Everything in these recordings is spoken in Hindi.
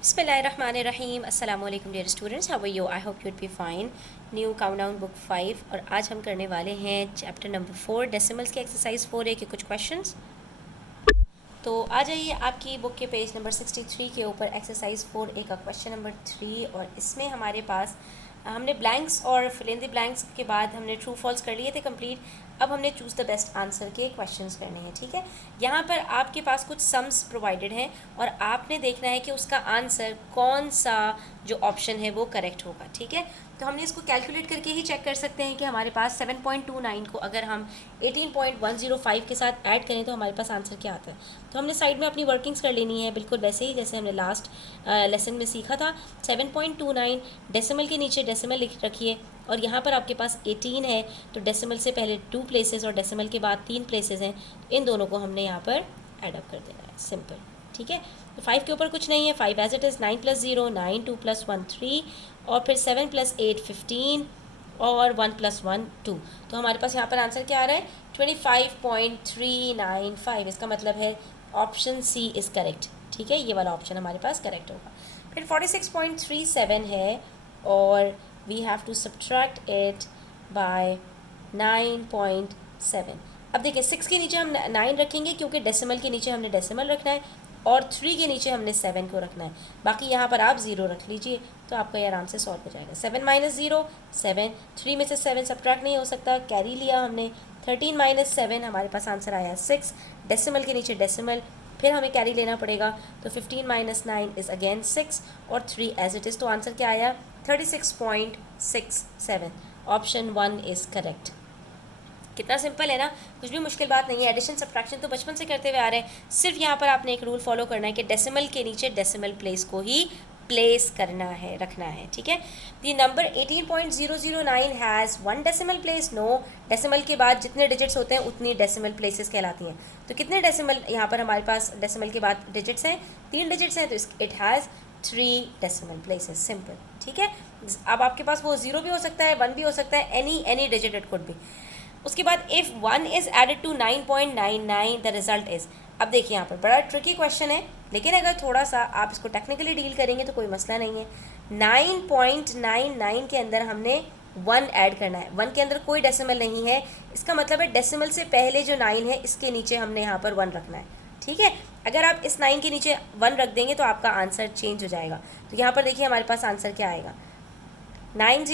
बिस्मिल्लाहिर्रहमानिर्रहीम अस्सलाम वालेकुम dear students, how are you? I hope you will be fine. New countdown book 5 और आज हम करने वाले हैं चैप्टर नंबर 4 डेसिमल्स के एक्सरसाइज 4A के कुछ क्वेश्चंस। तो आ जाइए आपकी बुक के पेज नंबर 63 के ऊपर एक्सरसाइज 4A का क्वेश्चन नंबर 3 और इसमें हमारे पास हमने ब्लैंक्स और फिल इन द ब्लैंक्स के बाद हमने ट्रू फॉल्स कर लिए थे कंप्लीट। अब हमने चूज़ द बेस्ट आंसर के क्वेश्चंस करने हैं, ठीक है। यहाँ पर आपके पास कुछ सम्स प्रोवाइडेड हैं और आपने देखना है कि उसका आंसर कौन सा जो ऑप्शन है वो करेक्ट होगा, ठीक है। तो हमने इसको कैलकुलेट करके ही चेक कर सकते हैं कि हमारे पास 7.29 को अगर हम 18.105 के साथ ऐड करें तो हमारे पास आंसर क्या आता है। तो हमने साइड में अपनी वर्किंग्स कर लेनी है, बिल्कुल वैसे ही जैसे हमने लास्ट लेसन में सीखा था। 7.29 डेसिमल के नीचे डेसिमल लिख रखिए और यहाँ पर आपके पास 18 है तो डेसिमल से पहले 2 प्लेसेस और डेसिमल के बाद 3 प्लेसेस हैं, इन दोनों को हमने यहाँ पर ऐड अप कर देना है, सिंपल, ठीक है। तो 5 के ऊपर कुछ नहीं है, 5 एज इट इज़, 9 + 0 9, 2 + 1 3 और फिर 7 + 8 15 और 1 + 1 2। तो हमारे पास यहाँ पर आंसर क्या आ रहा है 25.395। इसका मतलब है ऑप्शन सी इज़ करेक्ट, ठीक है, ये वाला ऑप्शन हमारे पास करेक्ट होगा। फिर 46.37 है और we have to subtract it by 9.7। अब देखिए 6 के नीचे हम 9 रखेंगे क्योंकि डेसिमल के नीचे हमने डेसिमल रखना है और 3 के नीचे हमने 7 को रखना है। बाकी यहाँ पर आप 0 रख लीजिए तो आपका ये आराम से सॉल्व हो जाएगा। 7 - 0 7, 3 में से 7 सब्ट्रैक्ट नहीं हो सकता, कैरी लिया हमने। 13 - 7 हमारे पास आंसर आया 6, डेसिमल के नीचे डेसिमल, फिर हमें कैरी लेना पड़ेगा तो 15 - 9 इज़ अगेन 6 और 3 एज इट इज़। तो आंसर क्या आया 36.67। Option 1 is correct. कितना सिंपल है ना, कुछ भी मुश्किल बात नहीं है। एडिशन सब्ट्रैक्शन तो बचपन से करते हुए आ रहे हैं, सिर्फ यहाँ पर आपने एक रूल फॉलो करना है कि डेसिमल के नीचे डेसिमल प्लेस को ही प्लेस करना है, रखना है, ठीक है। The number 18.009 has 1 decimal place. No, decimal के बाद जितने डिजिट्स होते हैं उतनी डेसिमल प्लेसेस कहलाती हैं। तो कितने डेसिमल यहाँ पर हमारे पास डेसिमल के बाद डिजिट्स हैं, 3 डिजिट्स हैं, तो it has 3 decimal places, simple, ठीक है। अब आपके पास वो 0 भी हो सकता है, 1 भी हो सकता है, any digit it could be. उसके बाद if 1 is added to 9.99 the result is. अब देखिए यहाँ पर बड़ा ट्रिकी क्वेश्चन है, लेकिन अगर थोड़ा सा आप इसको टेक्निकली डील करेंगे तो कोई मसला नहीं है। 9.99 के अंदर हमने 1 ऐड करना है, 1 के अंदर कोई डेसिमल नहीं है, इसका मतलब है डेसिमल से पहले जो 9 है इसके नीचे हमने यहाँ पर 1 रखना है, ठीक है। अगर आप इस 9 के नीचे 1 रख देंगे तो आपका आंसर चेंज हो जाएगा। तो यहाँ पर देखिए हमारे पास आंसर क्या आएगा 9 +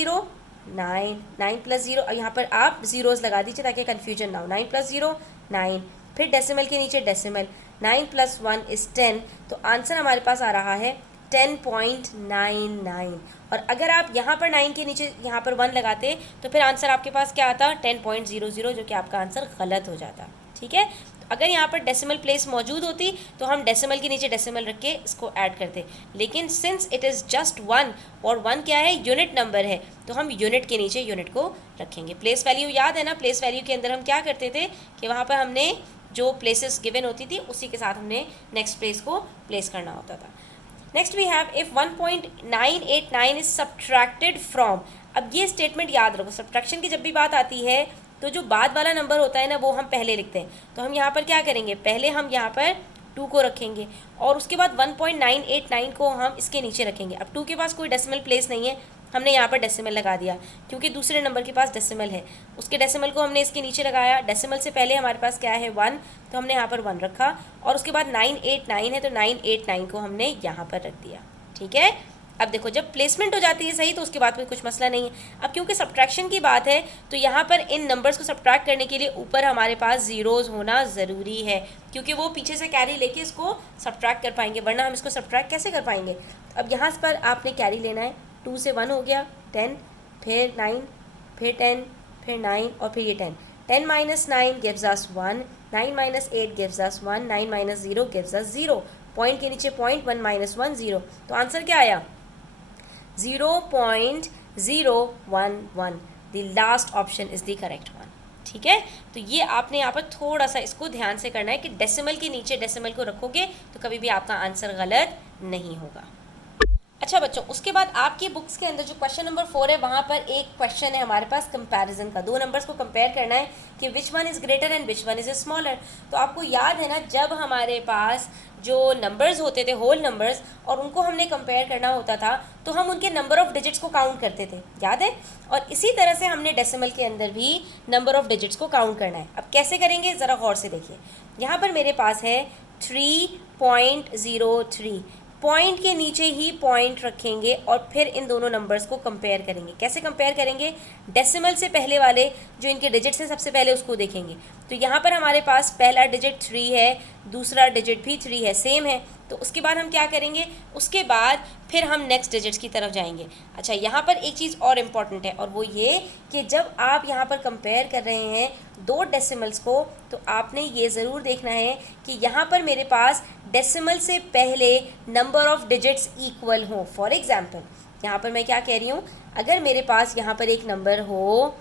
0 और यहाँ पर आप ज़ीरोज़ लगा दीजिए ताकि कन्फ्यूजन ना हो। 9 + 0 9, फिर डेसिमल के नीचे डेसिमल, 9 + 1 इज़ 10। तो आंसर हमारे पास आ रहा है 10.99। और अगर आप यहाँ पर 9 के नीचे यहाँ पर 1 लगाते तो फिर आंसर आपके पास क्या आता 10.00, जो कि आपका आंसर गलत हो जाता, ठीक है। अगर यहाँ पर डेसिमल प्लेस मौजूद होती तो हम डेसिमल के नीचे डेसिमल रख के इसको ऐड करते, लेकिन सिंस इट इज़ जस्ट 1 और 1 क्या है यूनिट नंबर है तो हम यूनिट के नीचे यूनिट को रखेंगे। प्लेस वैल्यू याद है ना, प्लेस वैल्यू के अंदर हम क्या करते थे कि वहाँ पर हमने जो प्लेसेस गिवन होती थी उसी के साथ हमने नेक्स्ट प्लेस को प्लेस करना होता था। Next we have if 1.989 is subtracted from. अब ये स्टेटमेंट याद रखो, सब्ट्रैक्शन की जब भी बात आती है तो जो बाद वाला नंबर होता है ना वो हम पहले लिखते हैं। तो हम यहाँ पर क्या करेंगे, पहले हम यहाँ पर 2 को रखेंगे और उसके बाद 1.989 को हम इसके नीचे रखेंगे। अब 2 के पास कोई डेसिमल प्लेस नहीं है, हमने यहाँ पर डेसिमल लगा दिया क्योंकि दूसरे नंबर के पास डेसिमल है, उसके डेसिमल को हमने इसके नीचे लगाया। डेसिमल से पहले हमारे पास क्या है 1, तो हमने यहाँ पर 1 रखा और उसके बाद 989 है तो 989 को हमने यहाँ पर रख दिया, ठीक है। अब देखो जब प्लेसमेंट हो जाती है सही तो उसके बाद में कुछ मसला नहीं है। अब क्योंकि सब्ट्रैक्शन की बात है तो यहाँ पर इन नंबर्स को सब्ट्रैक्ट करने के लिए ऊपर हमारे पास ज़ीरोज़ होना ज़रूरी है, क्योंकि वो पीछे से कैरी लेके इसको सब्ट्रैक्ट कर पाएंगे, वरना हम इसको सब्ट्रैक्ट कैसे कर पाएंगे। अब यहाँ पर आपने कैरी लेना है, 2 से 1 हो गया 10, फिर 9, फिर 10, फिर 9 और फिर ये 10। 10 - 9 gives us 1, 9 - 8 gives us 1, 9 - 0 gives us 0। Point के नीचे पॉइंट, 1 - 1 0। तो आंसर क्या आया 0.011। The last option is the correct one, ठीक है। तो ये आपने यहाँ पर थोड़ा सा इसको ध्यान से करना है कि डेसिमल के नीचे डेसिमल को रखोगे तो कभी भी आपका आंसर गलत नहीं होगा। अच्छा बच्चों, उसके बाद आपकी बुक्स के अंदर जो क्वेश्चन नंबर 4 है वहाँ पर एक क्वेश्चन है हमारे पास कंपैरिजन का। दो नंबर्स को कंपेयर करना है कि which one is greater and which one is smaller. तो आपको याद है ना, जब हमारे पास जो नंबर्स होते थे होल नंबर्स और उनको हमने कंपेयर करना होता था तो हम उनके नंबर ऑफ डिजिट्स को काउंट करते थे, याद है। और इसी तरह से हमने डेसिमल के अंदर भी नंबर ऑफ डिजिट्स को काउंट करना है। अब कैसे करेंगे ज़रा गौर से देखिए। यहाँ पर मेरे पास है 3.03, पॉइंट के नीचे ही पॉइंट रखेंगे और फिर इन दोनों नंबर्स को कंपेयर करेंगे। कैसे कंपेयर करेंगे? डेसिमल से पहले वाले जो इनके डिजिट्स हैं सबसे पहले उसको देखेंगे। तो यहाँ पर हमारे पास पहला डिजिट 3 है, दूसरा डिजिट भी 3 है, सेम है। तो उसके बाद हम क्या करेंगे? उसके बाद फिर हम नेक्स्ट डिजिट्स की तरफ जाएंगे। अच्छा, यहाँ पर एक चीज़ और इम्पॉर्टेंट है और वो ये कि जब आप यहाँ पर कंपेयर कर रहे हैं दो डेसिमल्स को तो आपने ये ज़रूर देखना है कि यहाँ पर मेरे पास डेसिमल से पहले नंबर ऑफ डिजिट्स इक्वल हो। फॉर एग्जाम्पल यहाँ पर मैं क्या कह रही हूँ, अगर मेरे पास यहाँ पर एक नंबर हो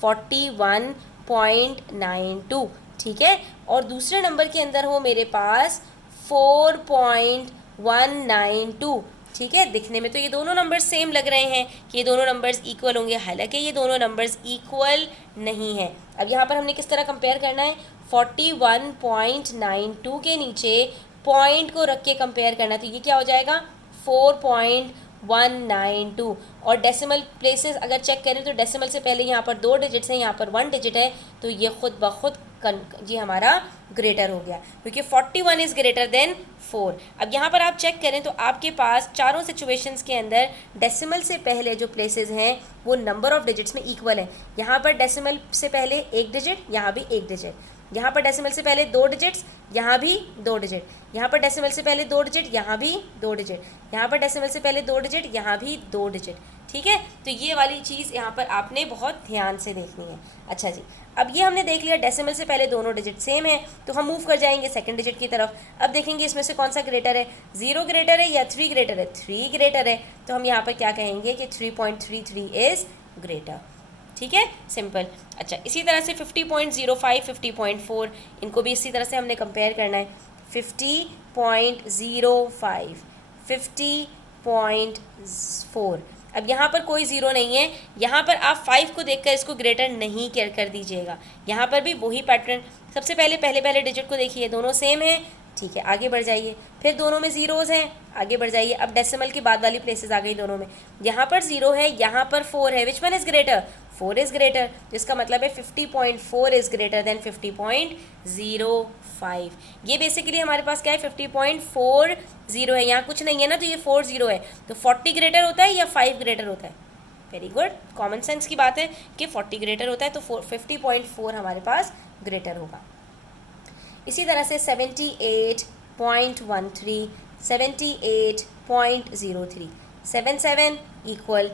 41.92, ठीक है, और दूसरे नंबर के अंदर हो मेरे पास 4.192, ठीक है। दिखने में तो ये दोनों नंबर्स सेम लग रहे हैं कि ये दोनों नंबर्स इक्वल होंगे, हालांकि ये दोनों नंबर्स इक्वल नहीं है। अब यहाँ पर हमने किस तरह कंपेयर करना है? 41.92 के नीचे पॉइंट को रख के कंपेयर करना। तो ये क्या हो जाएगा? 4.192। और डेसिमल प्लेसेस अगर चेक करें तो डेसिमल से पहले यहाँ पर 2 डिजिट्स हैं, यहाँ पर 1 डिजिट है, तो ये खुद ब खुद ये हमारा ग्रेटर हो गया क्योंकि 41 इज़ ग्रेटर देन 4। अब यहाँ पर आप चेक करें तो आपके पास चारों सिचुएशंस के अंदर डेसिमल से पहले जो प्लेसेस हैं वो नंबर ऑफ डिजिट्स में इक्वल है। यहाँ पर डेसिमल से पहले 1 डिजिट, यहाँ भी 1 डिजिट, यहाँ पर डेसिमल से पहले 2 डिजिट्स, यहाँ भी 2 डिजिट, यहाँ पर डेसिमल से पहले 2 डिजिट, यहाँ भी 2 डिजिट, यहाँ पर डेसिमल से पहले 2 डिजिट, यहाँ भी 2 डिजिट, ठीक है। तो ये वाली चीज़ यहाँ पर आपने बहुत ध्यान से देखनी है। अच्छा जी, अब ये हमने देख लिया डेसिमल से पहले दोनों डिजिट सेम है, तो हम मूव कर जाएंगे सेकंड डिजिट की तरफ। अब देखेंगे इसमें से कौन सा ग्रेटर है, 0 ग्रेटर है या 3 ग्रेटर है? 3 ग्रेटर है, तो हम यहाँ पर क्या कहेंगे कि 3.33 इज़ ग्रेटर, ठीक है, सिंपल। अच्छा, इसी तरह से 50.05, 50.4, इनको भी इसी तरह से हमने कंपेयर करना है। 50.05, 50.4। अब यहाँ पर कोई ज़ीरो नहीं है, यहाँ पर आप 5 को देखकर इसको ग्रेटर नहीं कर दीजिएगा। यहाँ पर भी वही पैटर्न, सबसे पहले डिजिट को देखिए, दोनों सेम है, ठीक है, आगे बढ़ जाइए। फिर दोनों में ज़ीरोज़ हैं, आगे बढ़ जाइए। अब डेसिमल के बाद वाली प्लेसेस आ गई दोनों में, यहाँ पर 0 है, यहाँ पर 4 है, which one is greater? 4 is greater, जिसका मतलब है 50.4 इज़ ग्रेटर देन 50.05। ये बेसिकली हमारे पास क्या है? 50.40 है, यहाँ कुछ नहीं है ना, तो ये 40 है। तो 40 ग्रेटर होता है या 5 ग्रेटर होता है? वेरी गुड, कॉमन सेंस की बात है कि 40 ग्रेटर होता है, तो 50.4 हमारे पास ग्रेटर होगा। इसी तरह से 78.13, 78.03, 77 इक्वल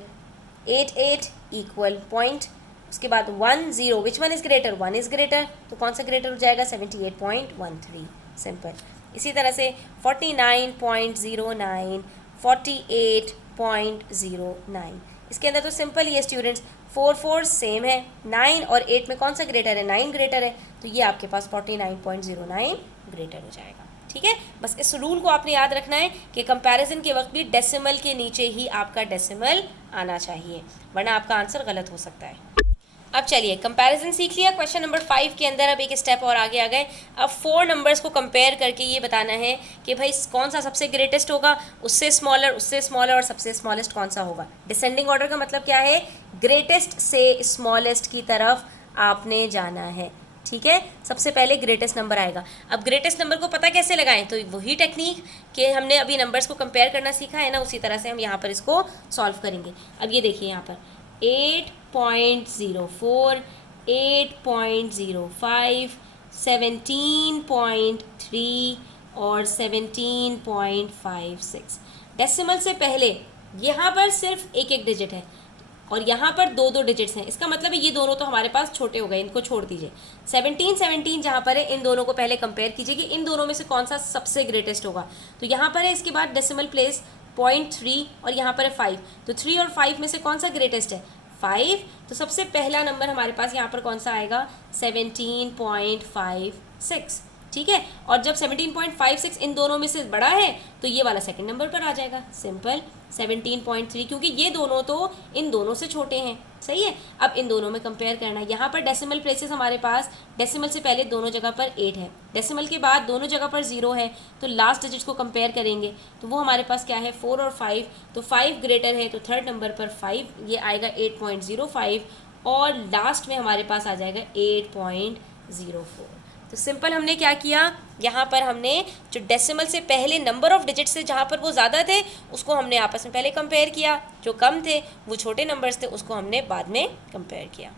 88 इक्वल पॉइंट, उसके बाद 10, which one is greater? 1 is greater, तो कौन सा ग्रेटर हो जाएगा? 78.13, सिंपल। इसी तरह से 49.09, 48.09, इसके अंदर तो सिंपल ही है स्टूडेंट्स, 4 सेम है, 9 और 8 में कौन सा ग्रेटर है? 9 ग्रेटर है, तो ये आपके पास 49.09 ग्रेटर हो जाएगा, ठीक है। बस इस रूल को आपने याद रखना है कि कंपैरिजन के वक्त भी डेसिमल के नीचे ही आपका डेसिमल आना चाहिए, वरना आपका आंसर गलत हो सकता है। अब चलिए, कंपैरिजन सीख लिया। क्वेश्चन नंबर 5 के अंदर अब एक स्टेप और आगे आ गए। अब 4 नंबर्स को कंपेयर करके ये बताना है कि भाई कौन सा सबसे ग्रेटेस्ट होगा, उससे स्मॉलर और सबसे स्मॉलेस्ट कौन सा होगा। डिसेंडिंग ऑर्डर का मतलब क्या है? ग्रेटेस्ट से स्मॉलेस्ट की तरफ आपने जाना है, ठीक है। सबसे पहले ग्रेटेस्ट नंबर आएगा। अब ग्रेटेस्ट नंबर को पता कैसे लगाएं? तो वही टेक्निक कि हमने अभी नंबर्स को कंपेयर करना सीखा है ना, उसी तरह से हम यहाँ पर इसको सॉल्व करेंगे। अब ये देखिए यहाँ पर 8.04, 8.05, 17.3 और 17.56। डेसिमल से पहले यहाँ पर सिर्फ एक डिजिट है और यहाँ पर 2 डिजिट्स हैं, इसका मतलब है ये दोनों तो हमारे पास छोटे हो गए, इनको छोड़ दीजिए। 17 जहाँ पर है, इन दोनों को पहले कंपेयर कीजिए कि इन दोनों में से कौन सा सबसे ग्रेटेस्ट होगा। तो यहाँ पर है, इसके बाद डेसिमल प्लेस 0.3 और यहाँ पर है 5, तो 3 और 5 में से कौन सा ग्रेटेस्ट है? 5। तो सबसे पहला नंबर हमारे पास यहाँ पर कौन सा आएगा? 17.56, ठीक है। और जब 17.56 इन दोनों में से बड़ा है तो ये वाला सेकंड नंबर पर आ जाएगा, सिंपल 17.3, क्योंकि ये दोनों तो इन दोनों से छोटे हैं, सही है। अब इन दोनों में कंपेयर करना है। यहाँ पर डेसिमल प्लेसेस हमारे पास, डेसिमल से पहले दोनों जगह पर 8 है, डेसिमल के बाद दोनों जगह पर 0 है, तो लास्ट डिजिट्स को कंपेयर करेंगे तो वो हमारे पास क्या है 4 और 5, तो 5 ग्रेटर है तो थर्ड नंबर पर 5, ये आएगा 8.05 और लास्ट में हमारे पास आ जाएगा 8.04। तो सिंपल हमने क्या किया, यहाँ पर हमने जो डेसिमल से पहले नंबर ऑफ डिजिट्स थे जहाँ पर वो ज़्यादा थे उसको हमने आपस में पहले कंपेयर किया, जो कम थे वो छोटे नंबर्स थे उसको हमने बाद में कंपेयर किया।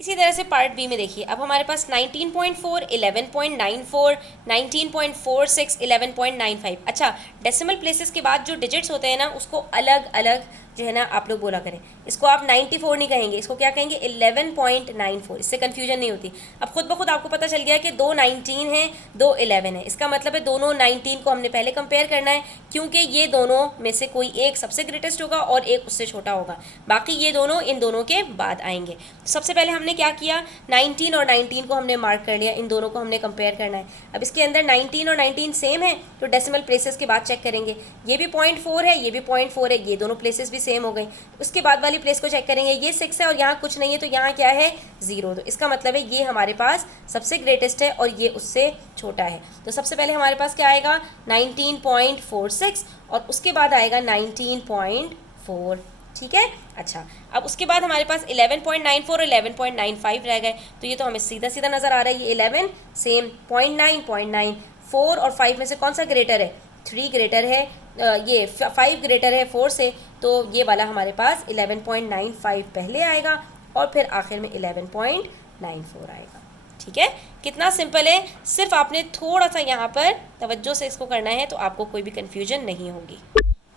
इसी तरह से पार्ट बी में देखिए, अब हमारे पास 19.4, 11.94, 19.46, 11.95। अच्छा, डेसिमल प्लेसेस के बाद जो डिजिट्स होते हैं ना उसको अलग अलग जो है ना आप लोग बोला करें। इसको आप 94 नहीं कहेंगे, इसको क्या कहेंगे 11.94, इससे कन्फ्यूजन नहीं होती। अब खुद ब खुद आपको पता चल गया कि 2 19 हैं 2 11 है, इसका मतलब है दोनों 19 को हमने पहले कंपेयर करना है, क्योंकि ये दोनों में से कोई एक सबसे ग्रेटेस्ट होगा और एक उससे छोटा होगा, बाकी ये दोनों इन दोनों के बाद आएंगे। सबसे पहले हमने क्या किया, 19 और 19 को हमने मार्क कर लिया, इन दोनों को हमने कंपेयर करना है। अब इसके अंदर 19 और 19 सेम है तो डेसिमल प्लेसेस के बाद चेक करेंगे, ये भी 0.4 है, ये भी 0.4 है, ये दोनों प्लेसेस भी सेम हो गई। उसके बाद वाली प्लेस को चेक करेंगे, ये 6 है और यहाँ कुछ नहीं है तो यहाँ क्या है 0, तो इसका मतलब है ये हमारे पास सबसे ग्रेटेस्ट है और ये उससे छोटा है। तो सबसे पहले हमारे पास क्या आएगा 19.46 और उसके बाद आएगा 19.4, ठीक है। अच्छा, अब उसके बाद हमारे पास 11.94 और 11.95 रह गए, तो ये तो हमें सीधा सीधा नज़र आ रहा है, ये 11 सेम, 0.9, 4 और 5 में से कौन सा ग्रेटर है, 3 ग्रेटर है, ये 5 ग्रेटर है 4 से, तो ये वाला हमारे पास 11.95 पहले आएगा और फिर आखिर में 11.94 आएगा, ठीक है। कितना सिंपल है, सिर्फ आपने थोड़ा सा यहाँ पर तवज्जो से इसको करना है तो आपको कोई भी कन्फ्यूजन नहीं होगी।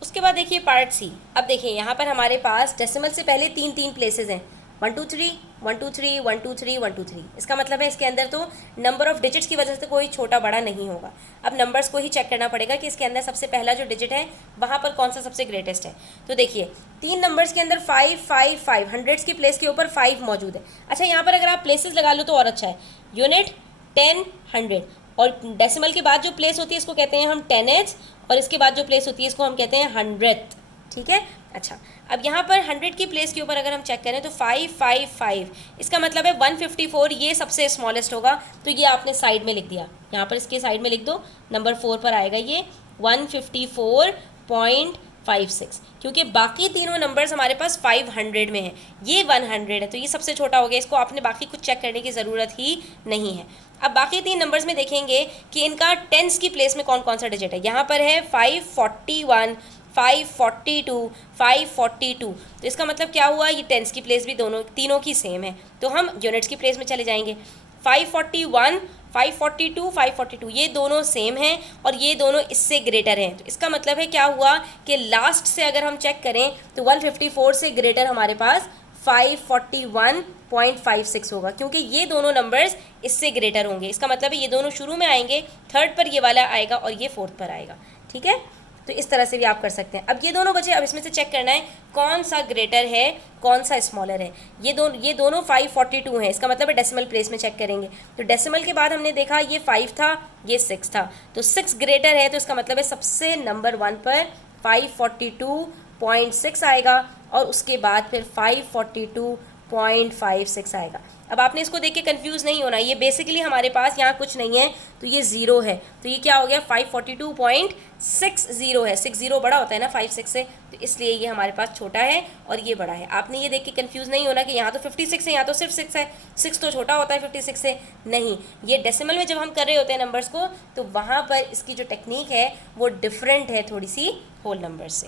उसके बाद देखिए पार्ट सी। अब देखिए यहाँ पर हमारे पास डेसिमल से पहले 3 प्लेसेस हैं, 1 2 3 1 2 3 1 2 3 1 2 3, इसका मतलब है इसके अंदर तो नंबर ऑफ डिजिट्स की वजह से कोई छोटा बड़ा नहीं होगा। अब नंबर्स को ही चेक करना पड़ेगा कि इसके अंदर सबसे पहला जो डिजिट है वहाँ पर कौन सा सबसे ग्रेटेस्ट है। तो देखिए 3 नंबर्स के अंदर 5 5 5, हंड्रेड्स की प्लेस के ऊपर 5 मौजूद है। अच्छा, यहाँ पर अगर आप प्लेसेस लगा लो तो और अच्छा है, यूनिट 10 100 और डेसिमल के बाद जो प्लेस होती है इसको कहते हैं हम 10th और इसके बाद जो प्लेस होती है इसको हम कहते हैं 100th, ठीक है। अच्छा, अब यहाँ पर 100 की प्लेस के ऊपर अगर हम चेक करें तो 5 5 5, इसका मतलब है 154 ये सबसे स्मॉलेस्ट होगा, तो ये आपने साइड में लिख दिया, यहाँ पर इसके साइड में लिख दो, नंबर 4 पर आएगा ये 154.56, क्योंकि बाकी तीनों नंबर्स हमारे पास 500 में है, ये 100 है तो ये सबसे छोटा हो गया, इसको आपने बाकी कुछ चेक करने की ज़रूरत ही नहीं है। अब बाकी 3 नंबर्स में देखेंगे कि इनका टेंस की प्लेस में कौन कौन सा डिजिट है। यहाँ पर है 541, 542, 542, तो इसका मतलब क्या हुआ, ये टेंस की प्लेस भी तीनों की सेम है, तो हम यूनिट्स की प्लेस में चले जाएंगे। 541, 542, 542 ये दोनों सेम हैं और ये दोनों इससे ग्रेटर हैं, तो इसका मतलब है क्या हुआ कि लास्ट से अगर हम चेक करें तो 154 से ग्रेटर हमारे पास 541.56 होगा, क्योंकि ये दोनों नंबर्स इससे ग्रेटर होंगे, इसका मतलब है ये दोनों शुरू में आएंगे, थर्ड पर ये वाला आएगा और ये फोर्थ पर आएगा, ठीक है। तो इस तरह से भी आप कर सकते हैं। अब ये दोनों बचे, अब इसमें से चेक करना है कौन सा ग्रेटर है कौन सा स्मॉलर है। ये दोनों 542 हैं, इसका मतलब है डेसिमल प्लेस में चेक करेंगे तो डेसिमल के बाद हमने देखा ये 5 था ये 6 था, तो 6 ग्रेटर है, तो इसका मतलब है सबसे नंबर 1 पर 542.6 आएगा और उसके बाद फिर 542.56 आएगा। अब आपने इसको देख के कंफ्यूज नहीं होना, ये बेसिकली हमारे पास यहाँ कुछ नहीं है तो ये 0 है, तो ये क्या हो गया 542.60 है, 60 बड़ा होता है ना 56 से, तो इसलिए ये हमारे पास छोटा है और ये बड़ा है। आपने ये देख के कंफ्यूज नहीं होना कि यहाँ तो 56 है यहाँ तो सिर्फ 6 है, 6 तो छोटा होता है 56 से, नहीं, ये डेसिमल में जब हम कर रहे होते हैं नंबर्स को तो वहाँ पर इसकी जो टेक्निक है वो डिफरेंट है थोड़ी सी होल नंबर से।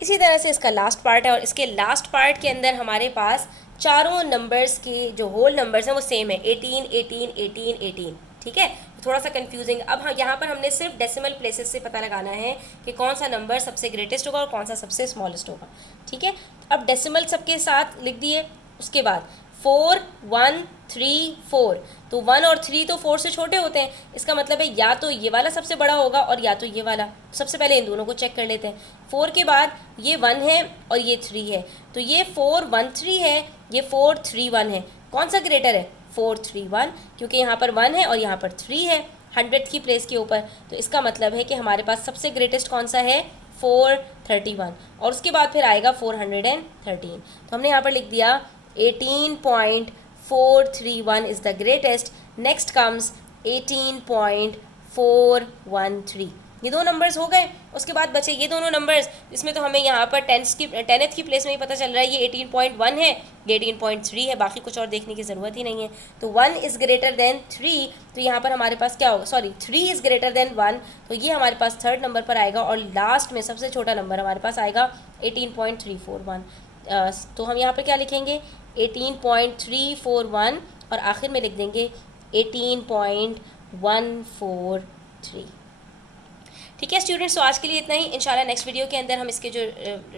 इसी तरह से इसका लास्ट पार्ट है और इसके लास्ट पार्ट के अंदर हमारे पास चारों नंबर्स के जो होल नंबर्स हैं वो सेम है, 18 18 18 18, ठीक है। थोड़ा सा कंफ्यूजिंग। अब हाँ यहाँ पर हमने सिर्फ डेसिमल प्लेसेस से पता लगाना है कि कौन सा नंबर सबसे ग्रेटेस्ट होगा और कौन सा सबसे स्मॉलेस्ट होगा, ठीक है। अब डेसिमल सबके साथ लिख दिए, उसके बाद 4 1 3 4, तो 1 और 3 तो 4 से छोटे होते हैं, इसका मतलब है या तो ये वाला सबसे बड़ा होगा और या तो ये वाला। सबसे पहले इन दोनों को चेक कर लेते हैं। 4 के बाद ये 1 है और ये 3 है, तो ये 4 1 3 है, ये 4 3 1 है, कौन सा ग्रेटर है 431, क्योंकि यहाँ पर 1 है और यहाँ पर 3 है 100th की प्लेस के ऊपर, तो इसका मतलब है कि हमारे पास सबसे ग्रेटेस्ट कौन सा है 431, और उसके बाद फिर आएगा 413। तो हमने यहाँ पर लिख दिया 18.431 is the greatest, next comes 18.413। ये दो नंबर्स हो गए। उसके बाद बचे ये दोनों नंबर्स, इसमें तो हमें यहाँ पर 10th की प्लेस में ही पता चल रहा है ये 18.1 है, ये 18.3 है, बाकी कुछ और देखने की ज़रूरत ही नहीं है। तो 1 इज़ ग्रेटर देन 3, तो यहाँ पर हमारे पास क्या होगा, सॉरी 3 इज़ ग्रेटर देन 1, तो ये हमारे पास थर्ड नंबर पर आएगा, और लास्ट में सबसे छोटा नंबर हमारे पास आएगा 18.341। तो हम यहाँ पर क्या लिखेंगे 18.341, और आखिर में लिख देंगे 18.143। ठीक है स्टूडेंट्स, तो आज के लिए इतना ही। इंशाल्लाह नेक्स्ट वीडियो के अंदर हम इसके जो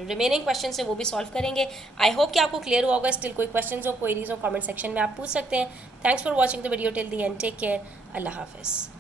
रिमेनिंग क्वेश्चन है वो भी सॉल्व करेंगे। आई होप कि आपको क्लियर हुआ होगा। स्टिल कोई क्वेश्चन हो, क्वेरीज हो, कमेंट सेक्शन में आप पूछ सकते हैं। Thanks for watching the video till the end. Take care. अल्लाह हाफिज़।